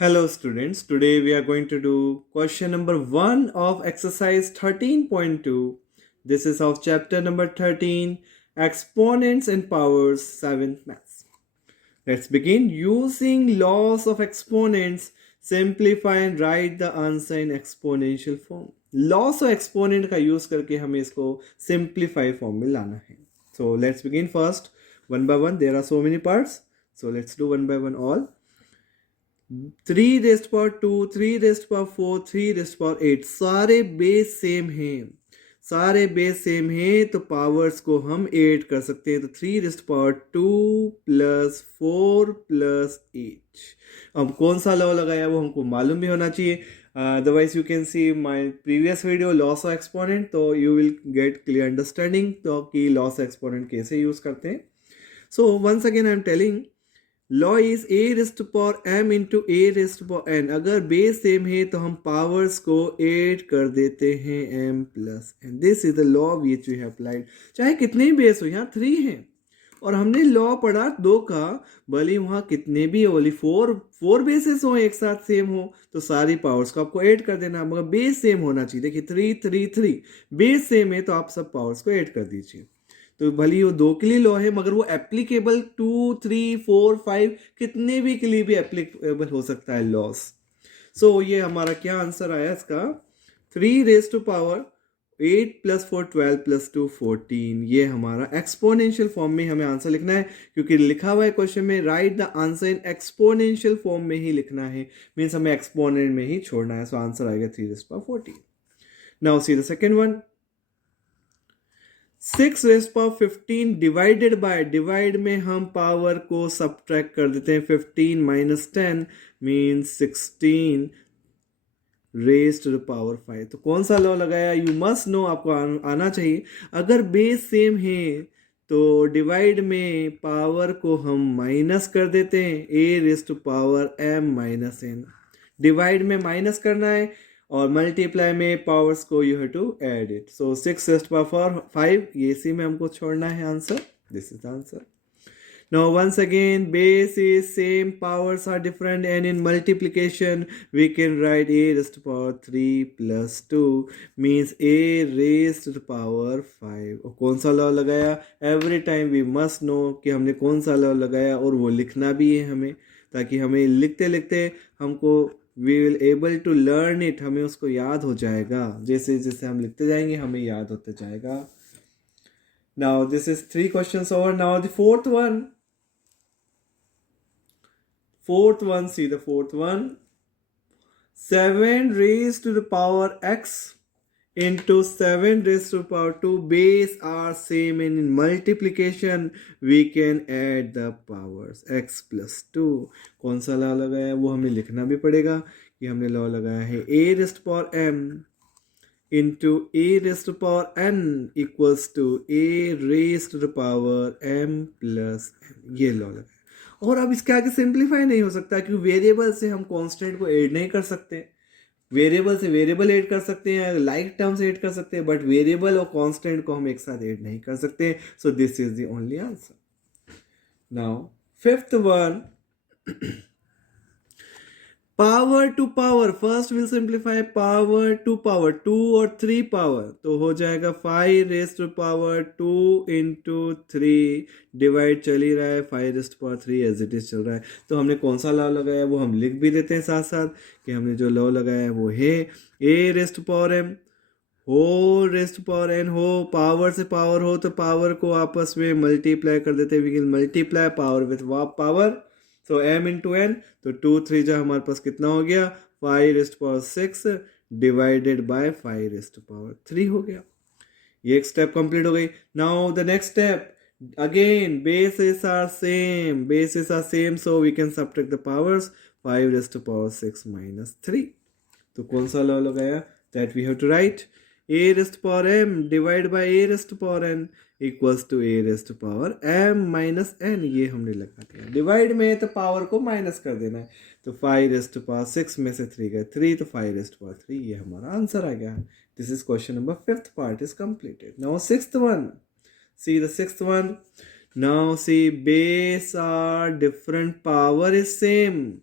Hello students, today we are going to do question number 1 of exercise 13.2. This is of chapter number 13, Exponents and Powers, 7th Maths. Let's begin. Using laws of exponents, simplify and write the answer in exponential form. Laws of exponent का use करके हमें इसको simplify form में लाना है. So let's begin first, one by one. There are so many parts. So let's do one by one all. 3 rest power 2, 3 rest power 4, 3 rest power 8 सारे base same हैं. सारे बेस सेम हैं तो powers को हम 8 कर सकते हैं. तो 3 रेस्ट पावर 2 प्लस 4 प्लस 8. अब कौन सा लॉ लगाया वो हमको मालूम भी होना चाहिए. Otherwise you can see my previous video laws of exponent, तो you will get clear understanding तो कि लॉस ऑफ एक्सपोनेंट कैसे यूज करते हैं. So once again I am telling, law is a raise to power m into a raise to power n. अगर base same है तो हम पावर्स को 8 कर देते हैं m plus n. This is the law which we have applied. चाहे कितने ही बेस हो, यहाँ 3 हैं और हमने लॉ पढ़ा 2 का, भले वहाँ कितने भी हो, बोली 4 बेसिस हो एक साथ सेम हो तो सारी पावर्स को आपको 8 कर देना, मगर बेस सेम होना चाहिए. देखिए 3 3 3 बेस सेम है तो आप सब पावर्स को 8 कर दीजिए. तो भले वो 2 के लिए लॉ है मगर वो एप्लीकेबल 2 3 4 5 कितने भी के लिए भी एप्लीकेबल हो सकता है लॉस. सो ये हमारा क्या आंसर आया इसका, 3 raise to power 8 plus 4 12 plus 2 14. ये हमारा एक्सपोनेंशियल फॉर्म में हमें आंसर लिखना है, क्योंकि लिखा हुआ है क्वेश्चन में right the answer in exponential form में ही लिखना है, मीन्स हमें एक्सपोनेंट में ही छोड़ना है. सो आंसर आएगा 3 raise to power 14. Now see the second one. 6 rest power 15 divided by, divide में हम पावर को सब्ट्रैक्ट कर देते हैं. 15 minus 10 means 16 raise to the power 5. तो कौन सा लॉ लगाया, यू मस्ट नो, आपको आना चाहिए. अगर बेस सेम है तो डिवाइड में पावर को हम माइनस कर देते हैं, a raise to power m minus n. Divide में माइनस करना है और मल्टीप्लाई में पावर्स को you have to add it. So 6 rest power 5 ये इसी में हमको छोड़ना है answer. This is answer. Now once again base is same, powers are different, and in multiplication we can write a raise power 3 plus 2 means a raise power 5. और कौन सा law लगाया, every time we must know कि हमने कौन सा law लगाया और वो लिखना भी है हमें, ताकि हमें लिखते लिखते हमको we will able to learn it, हमें उसको याद हो जाएगा. जैसे जैसे हम लिखते जाएंगे हमें याद होते जाएगा. Now this is 3 questions over. Now the fourth one. See the fourth one. 7 raised to the power x into 7 raised to power 2 base are same, and in multiplication we can add the powers x plus 2. कौन सा law लगाया वो हमें लिखना भी पड़ेगा कि हमने लॉ लगाया है a raised to power m into a raised to power n equals to a raised to the power m plus n. ये लॉ लगाया. और अब इसके आगे सिंप्लीफाई नहीं हो सकता क्योंकि वेरिएबल से हम कांस्टेंट को ऐड नहीं कर सकते. वेरिएबल से वेरिएबल ऐड कर सकते हैं, लाइक टर्म से ऐड कर सकते हैं, बट वेरिएबल और कांस्टेंट को हम एक साथ ऐड नहीं कर सकते. So this is the only answer. Now fifth one. Power to power, first will simplify power to power 2 और 3 पावर, तो हो जाएगा 5 raise to power 2 into 3. Divide चल ही रहा है, 5 raise to power 3 as it is चल रहा है. तो हमने कौन सा लॉ लगाया वो हम लिख भी देते हैं साथ साथ कि हमने जो लॉ लगाया है वो है ए रेज टू पावर m हो रेज टू पावर n हो. पावर से पावर हो तो पावर को आपस में मल्टीप्लाई कर देते हैं. We can multiply power with power. तो m इंटू n, तो 2 3 जो हमारे पास कितना हो गया, 5 rest power 6 divided by 5 rest power 3 हो गया. ये एक स्टेप कंप्लीट हो गई. Now the next step, again bases are same so we can subtract the powers. 5 raised to power 6 minus 3. तो कौन सा लॉ लगाया, that we have to write a raised to power m divided by a raised to power n equals to a raised to power m minus n. ये हमने लगा दिया. Divide में तो पावर को माइनस कर देना है, तो 5 raised to power 6 में से 3 गए 3, तो 5 raised to power 3. ये हमारा आंसर आ गया. This is question number 5th part is completed. Now 6th one. See the 6th one. Now see base are different, power is same.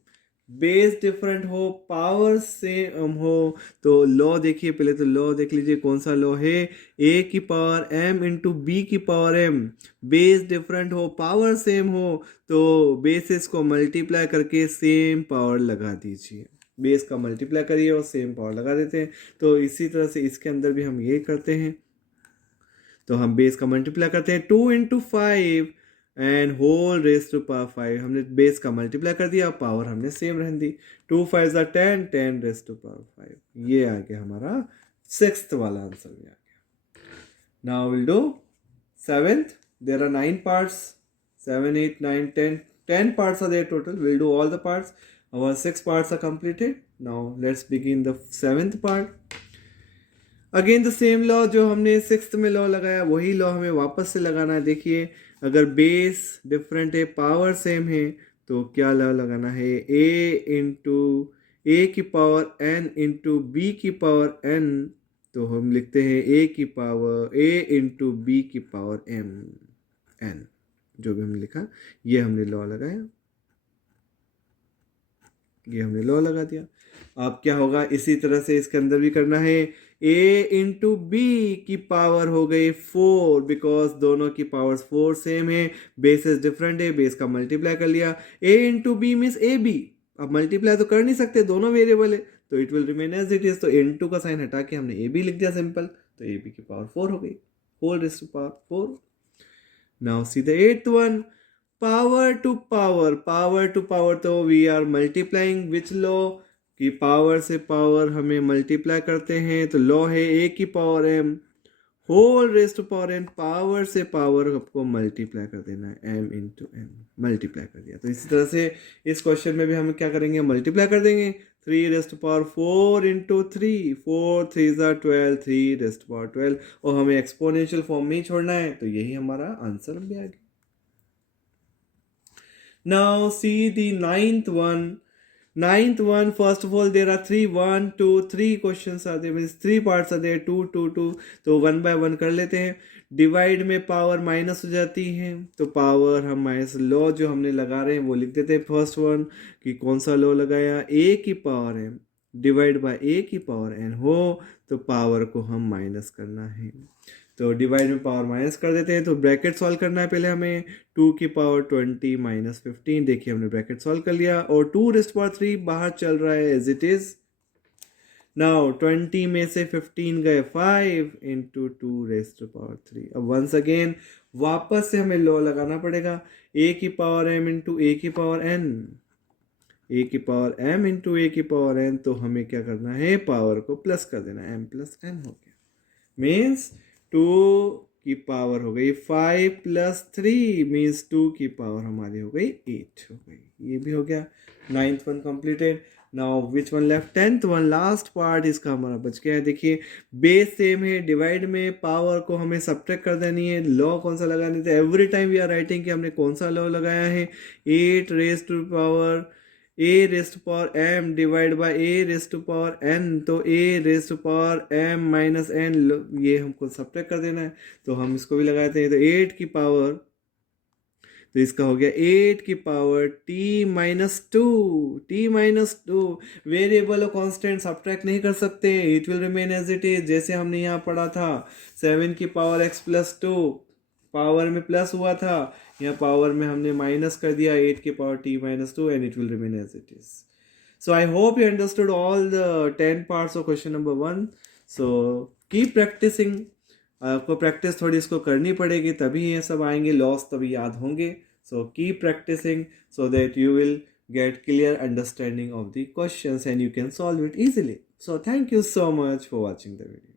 Base different हो, power same हो, तो law देखिए, पहले तो law देख लीजिए कौन सा लॉ है, ए की पावर m इंटू बी की पावर m। बेस डिफरेंट हो, पावर सेम हो, तो बेसिस को मल्टीप्लाई करके सेम पावर लगा दीजिए। बेस का मल्टीप्लाई करिए और सेम पावर लगा देते हैं। तो इसी तरह से इसके अंदर भी हम ये करते हैं। तो हम बेस का मल्टीप्लाई करते हैं, 2 into 5 and whole raise to power 5। हमने बेस का मल्टीप्लाई कर दिया, पावर हमने सेम रहने दी। 2 5 10, 10 रेस टू पावर 5। ये आ गया हमारा सिक्स्थ वाला आंसर भी आ गया। Now will do seventh. There are 9 parts, 7 8 9 10, 10 parts are there total. We'll do all the parts. Our 6 parts are completed. Now let's begin the seventh part. Again the same law, जो हमने sixth में law लगाया वही law हमें वापस से लगाना है। देखिए, अगर बेस डिफरेंट है, पावर सेम है, तो क्या लॉ लगाना है, ए इंटू ए की पावर एन इंटू बी की पावर एन। तो हम लिखते हैं ए की पावर ए इंटू बी की पावर एम एन। जो भी हमने लिखा, ये हमने लॉ लगाया, ये हमने लॉ लगा दिया। अब क्या होगा, इसी तरह से इसके अंदर भी करना है। a इंटू बी की पावर हो गई 4, बिकॉज दोनों की पावर्स 4 सेम है, बेसेस डिफरेंट है, बेस का मल्टीप्लाई कर लिया। a into b means a b. अब मल्टीप्लाई तो कर नहीं सकते, दोनों वेरिएबल है, तो it will remain as it is. तो इंटू का साइन हटा के हमने ए बी लिख दिया सिंपल, तो ए बी की पावर 4 हो गई, whole raise to power 4। Now see the eighth one, power to power. Power to power, तो we are multiplying which law, कि पावर से पावर हमें मल्टीप्लाई करते हैं, तो लॉ है ए की power m whole raise to power n। Power से पावर आपको मल्टीप्लाई कर देना है, m इंटू n, मल्टीप्लाई कर दिया। तो इसी तरह से इस क्वेश्चन में भी हम क्या करेंगे, मल्टीप्लाई कर देंगे। 3 raise to power 4 into 3, 4 3 12, 3 raise to power 12, और हमें एक्सपोनेंशियल फॉर्म में ही छोड़ना है, तो यही हमारा आंसर भी आ गया। Now see the ninth one. Ninth one, first of all, there are 3 questions are there, means 3 parts are there, 2 2 2। तो 1 by 1 कर लेते हैं। डिवाइड में पावर माइनस हो जाती है, तो पावर हम माइनस लॉ जो हमने लगा रहे हैं वो लिख देते हैं। फर्स्ट वन कि कौन सा लॉ लगाया, ए की पावर है डिवाइड बाय ए की पावर एन हो, तो पावर को हम माइनस करना है। तो डिवाइड में पावर माइनस कर देते हैं, तो ब्रैकेट सॉल्व करना है पहले हमें। 2 की पावर 20 माइनस 15, देखिए हमने ब्रैकेट सॉल्व कर लिया, और 2 रेज़ टू पावर 3 बाहर चल रहा है एज इट इज। नाउ 20 में से 15 गए 5 इंटू 2 रेज़ टू पावर 3। अब वंस अगेन वापस से हमें लॉ लगाना पड़ेगा, ए की पावर m इंटू ए की पावर n, ए की पावर m इंटू ए की पावर n। तो हमें क्या करना है, पावर को प्लस कर देना, m प्लस n हो गया, मीन्स 2 की पावर हो गई 5 प्लस 3 मीन्स 2 की पावर हमारी हो गई 8 हो गई। ये भी हो गया, 9th one completed. Now which one left, 10th one, last part इसका हमारा बच गया है। देखिए, बेस सेम है, डिवाइड में पावर को हमें सब्ट्रैक्ट कर देनी है। लॉ कौन सा लगानी था, every time we are writing कि हमने कौन सा लॉ लगाया है। 8 raise to power a raise to power m divide by a raise to power n, तो a raise to power m minus n, ये हमको सब्ट्रैक्ट कर देना है, तो हम इसको भी लगाते हैं। तो 8 की पावर, तो इसका हो गया 8 की पावर t माइनस 2। वेरिएबल और कांस्टेंट सब्ट्रैक्ट नहीं कर सकते, it will remain as it is. जैसे हमने यहाँ पढ़ा था 7 की पावर x प्लस 2, पावर में प्लस हुआ था, यहाँ पावर में हमने माइनस कर दिया 8 की power t minus 2, and it will remain as it is. So I hope you understood all the 10 parts of question number 1। So keep practising, आपको प्रैक्टिस थोड़ी इसको करनी पड़ेगी, तभी ये सब आएंगे, लॉस तभी याद होंगे। So keep practising so that you will get clear understanding of the questions and you can solve it easily. So thank you so much for watching the video.